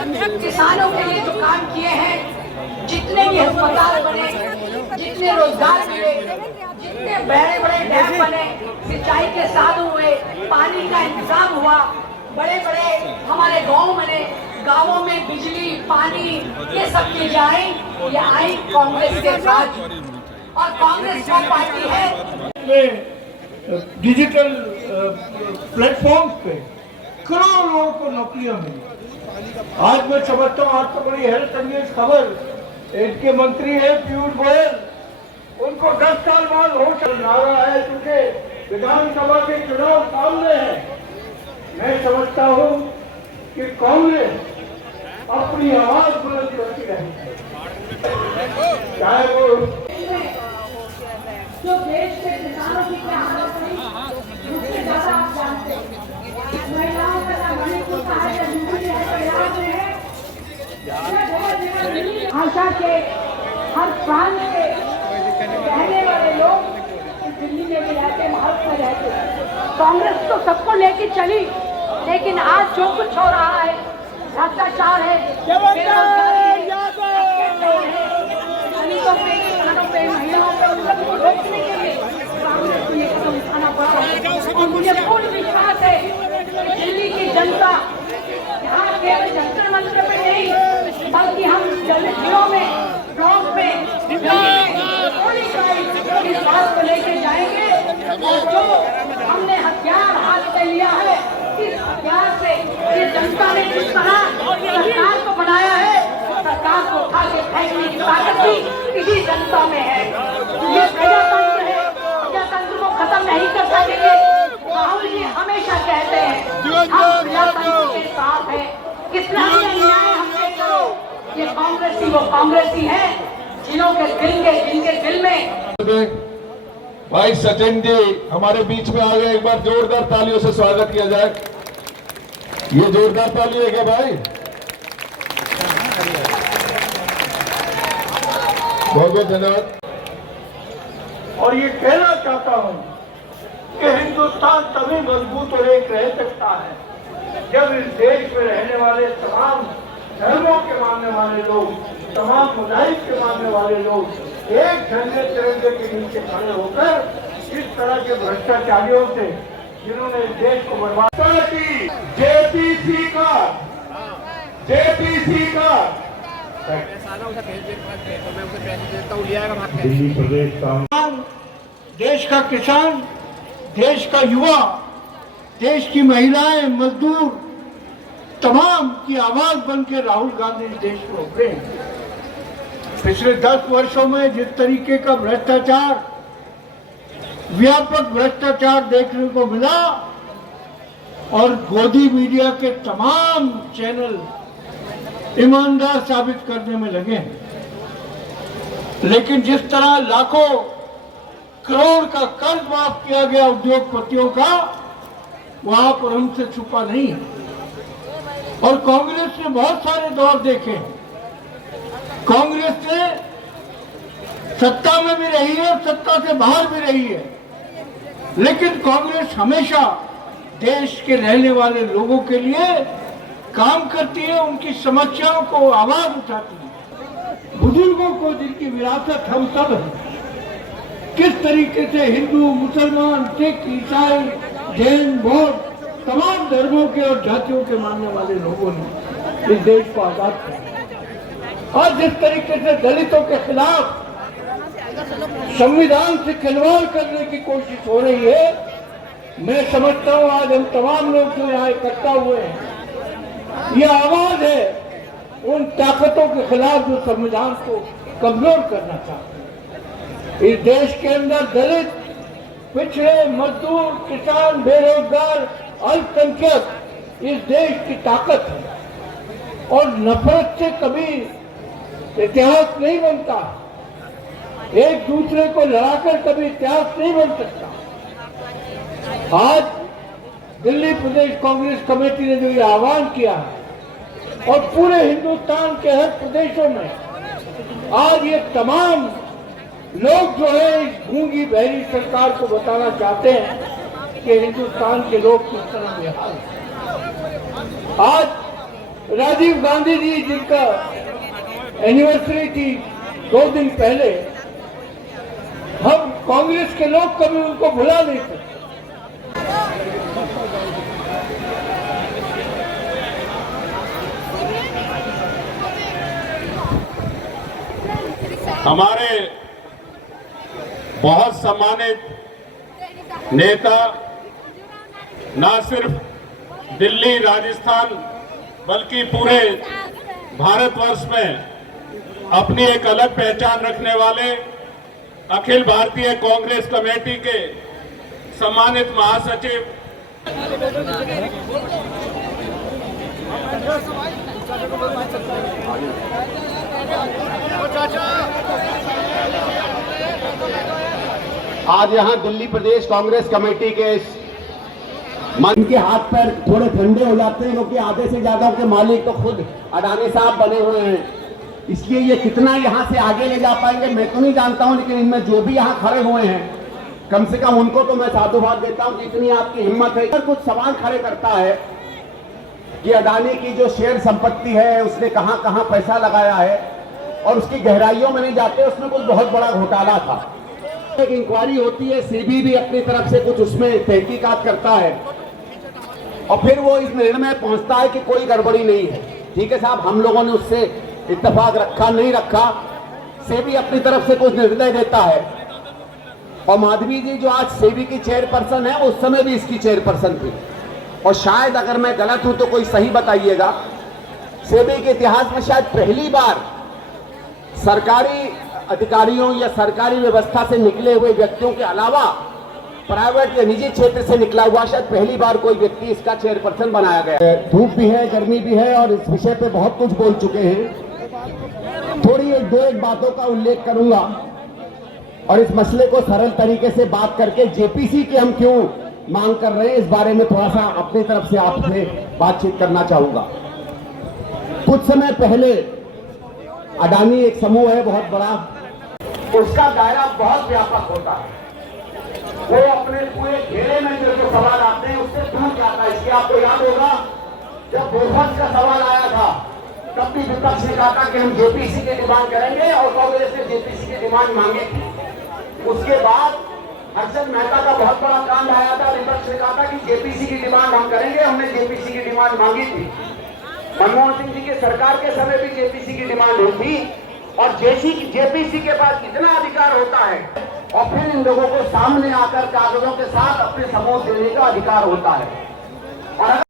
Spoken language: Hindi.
किसानों के लिए जो काम किए हैं, जितने भी अस्पताल बने, जितने रोजगार मिले, जितने बड़े बड़े डैम बने, सिंचाई के साधन हुए, पानी का इंतजाम हुआ, बड़े बड़े हमारे गांव बने, गांवों में बिजली पानी ये सब चीजें आई, ये आई कांग्रेस के साथ। और कांग्रेस वो पार्टी है डिजिटल प्लेटफॉर्म पे करोड़ों लोगों को नौकरियां मिली। आज मैं समझता हूँ, आज तो बड़ी हैरत अंगेज खबर, इनके मंत्री है पीयूष गोयल, उनको 10 साल बाद होश नारा है क्योंकि विधानसभा के चुनाव सामने है। मैं समझता हूँ कि कांग्रेस अपनी आवाज बुलंद करती रहे, चाहे वो जो देश के किसानों की क्या हालत हुई उससे ज्यादा आप जानते हैं। महिलाओं का मणिपुर का है, यूपी है, पंजाब में है, भाषा के हर प्रांत के रहने वाले लोग दिल्ली में भी रहते, भारत में रहते। कांग्रेस तो सबको लेके चली, लेकिन आज जो कुछ हो रहा है, भ्रष्टाचार है, दलितों पे, किसानों पे, महिलाओं पे, उन सबको रोकने के लिए कांग्रेस को ये कदम उठाना पड़ा है। और मुझे पूर्ण विश्वास है कि दिल्ली की जनता यहाँ केवल जंतर मंत्र पे नहीं, बल्कि हम जिलों में, ब्लॉक में, इस बात को लेके जाएंगे। और जो हमने हथियार हाथ में लिया है, इस हथियार से ये जनता ने जिस तरह सरकार को बनाया है, सरकार को उठा के फेंकने की ताकत भी इसी जनता में है। ये प्रजातंत्र है, प्रजातंत्र को खत्म नहीं कर सकेंगे। राहुल जी हमेशा कहते हैं हम प्रजातंत्र के साथ है, कितना भी अन्याय हमसे करो, ये कांग्रेसी वो कांग्रेसी है जिनों के जिनके दिल में। भाई सचिन जी हमारे बीच में आ गए, एक बार जोरदार तालियों से स्वागत किया जाए। ये जोरदार ताली है क्या भाई? बहुत बहुत धन्यवाद। और ये कहना चाहता हूँ कि हिंदुस्तान तभी मजबूत और एक रह सकता है जब इस देश में रहने वाले तमाम धर्मों के मानने वाले लोग, तमाम मज़ाहिब के मानने वाले लोग एक झंडे तिरंगे के नीचे खड़े होकर इस तरह के भ्रष्टाचारियों से, जिन्होंने इस देश को बर्बाद की, जेपीसी का दिल्ली प्रदेश का देश का किसान, देश का युवा, देश की महिलाएं, मजदूर, तमाम की आवाज बनकर राहुल गांधी इस देश को उभरे। पिछले 10 वर्षों में जिस तरीके का भ्रष्टाचार, व्यापक भ्रष्टाचार देखने को मिला और गोदी मीडिया के तमाम चैनल ईमानदार साबित करने में लगे हैं, लेकिन जिस तरह लाखों करोड़ का कर्ज माफ किया गया उद्योगपतियों का, वहां पर हमसे छुपा नहीं है। और कांग्रेस ने बहुत सारे दौर देखे हैं। कांग्रेस ने सत्ता में भी रही है और सत्ता से बाहर भी रही है, लेकिन कांग्रेस हमेशा देश के रहने वाले लोगों के लिए काम करती है, उनकी समस्याओं को आवाज उठाती है। बुजुर्गों को जिनकी विरासत हम सब हैं, किस तरीके से हिंदू, मुसलमान, सिख, ईसाई, जैन, बौद्ध, तमाम धर्मों के और जातियों के मानने वाले लोगों ने इस देश को आजाद किया, और जिस तरीके से दलितों के खिलाफ संविधान से खिलवाड़ करने की कोशिश हो रही है, मैं समझता हूँ आज हम तमाम लोग जो यहाँ इकट्ठा हुए हैं, ये आवाज है उन ताकतों के खिलाफ जो संविधान को कमजोर करना चाहते हैं। इस देश के अंदर दलित, पिछड़े, मजदूर, किसान, बेरोजगार, अल्पसंख्यक इस देश की ताकत है, और नफरत से कभी इतिहास नहीं बनता, एक दूसरे को लड़ाकर कभी इतिहास नहीं बन सकता। आज दिल्ली प्रदेश कांग्रेस कमेटी ने जो ये आह्वान किया है, और पूरे हिंदुस्तान के हर प्रदेशों में आज ये तमाम लोग जो है इस गूंगी बहरी सरकार को बताना चाहते हैं कि हिंदुस्तान के लोग किस तरह बेहाल हैं। आज राजीव गांधी जी जिनका एनिवर्सरी थी 2 दिन पहले, हम कांग्रेस के लोग कभी उनको भुला नहीं सकते। हमारे बहुत सम्मानित नेता न सिर्फ दिल्ली, राजस्थान बल्कि पूरे भारतवर्ष में अपनी एक अलग पहचान रखने वाले अखिल भारतीय कांग्रेस कमेटी के सम्मानित महासचिव आज यहाँ दिल्ली प्रदेश कांग्रेस कमेटी के मन के हाथ पैर थोड़े ठंडे हो जाते हैं, क्योंकि आधे से ज्यादा के मालिक तो खुद अडानी साहब बने हुए हैं। इसलिए ये कितना यहाँ से आगे ले जा पाएंगे मैं तो नहीं जानता हूँ, लेकिन इनमें जो भी यहाँ खड़े हुए हैं कम से कम उनको तो मैं साधुवाद देता हूँ कि इतनी आपकी हिम्मत है। अगर कुछ सवाल खड़े करता है कि अडानी की जो शेयर संपत्ति है उसने कहाँ कहाँ पैसा लगाया है और उसकी गहराइयों में नहीं जाते, उसमें कुछ बहुत बड़ा घोटाला था। एक इंक्वायरी होती है, सीबी भी अपनी तरफ से कुछ उसमें तहकीकात करता है और फिर वो इस निर्णय पहुंचता है कि कोई गड़बड़ी नहीं है। ठीक है साहब, हम लोगों ने उससे इत्तेफाक रखा नहीं रखा, सेबी अपनी तरफ से कुछ निर्णय देता है। और माधवी जी जो आज सेबी की चेयरपर्सन है, उस समय भी इसकी चेयरपर्सन थी, और शायद अगर मैं गलत हूं तो कोई सही बताइएगा। सेबी के इतिहास में शायद पहली बार सरकारी अधिकारियों या सरकारी व्यवस्था से निकले हुए व्यक्तियों के अलावा प्राइवेट या निजी क्षेत्र से निकला हुआ शायद पहली बार कोई व्यक्ति इसका चेयरपर्सन बनाया गया है। धूप भी है, गर्मी भी है, और इस विषय पे बहुत कुछ बोल चुके हैं। थोड़ी एक बातों का उल्लेख करूंगा और इस मसले को सरल तरीके से बात करके जेपीसी की हम क्यों मांग कर रहे हैं इस बारे में थोड़ा सा अपनी तरफ से आपसे बातचीत करना चाहूंगा। कुछ समय पहले अडानी एक समूह है बहुत बड़ा, उसका दायरा बहुत व्यापक होता है। वो अपने पूरे घेरे में जो सवाल आते हैं उससे दूर जाता है। इसलिए आपको याद होगा जब बोफर्स का सवाल आया था तब भी विपक्ष ने कहा था कि हम जेपीसी की डिमांड करेंगे, और कांग्रेस ने जेपीसी की डिमांड मांगी थी। उसके बाद हर्षद मेहता का बहुत बड़ा कांड आया था, विपक्ष ने कहा था कि जेपीसी की डिमांड हम करेंगे, हमने जेपीसी की डिमांड मांगी थी। मनमोहन सिंह जी की सरकार के समय भी जेपीसी की डिमांड हुई थी, और जेपीसी के पास इतना अधिकार होता है और फिर इन लोगों को सामने आकर कागजों के साथ अपने सबूत देने का अधिकार होता है। और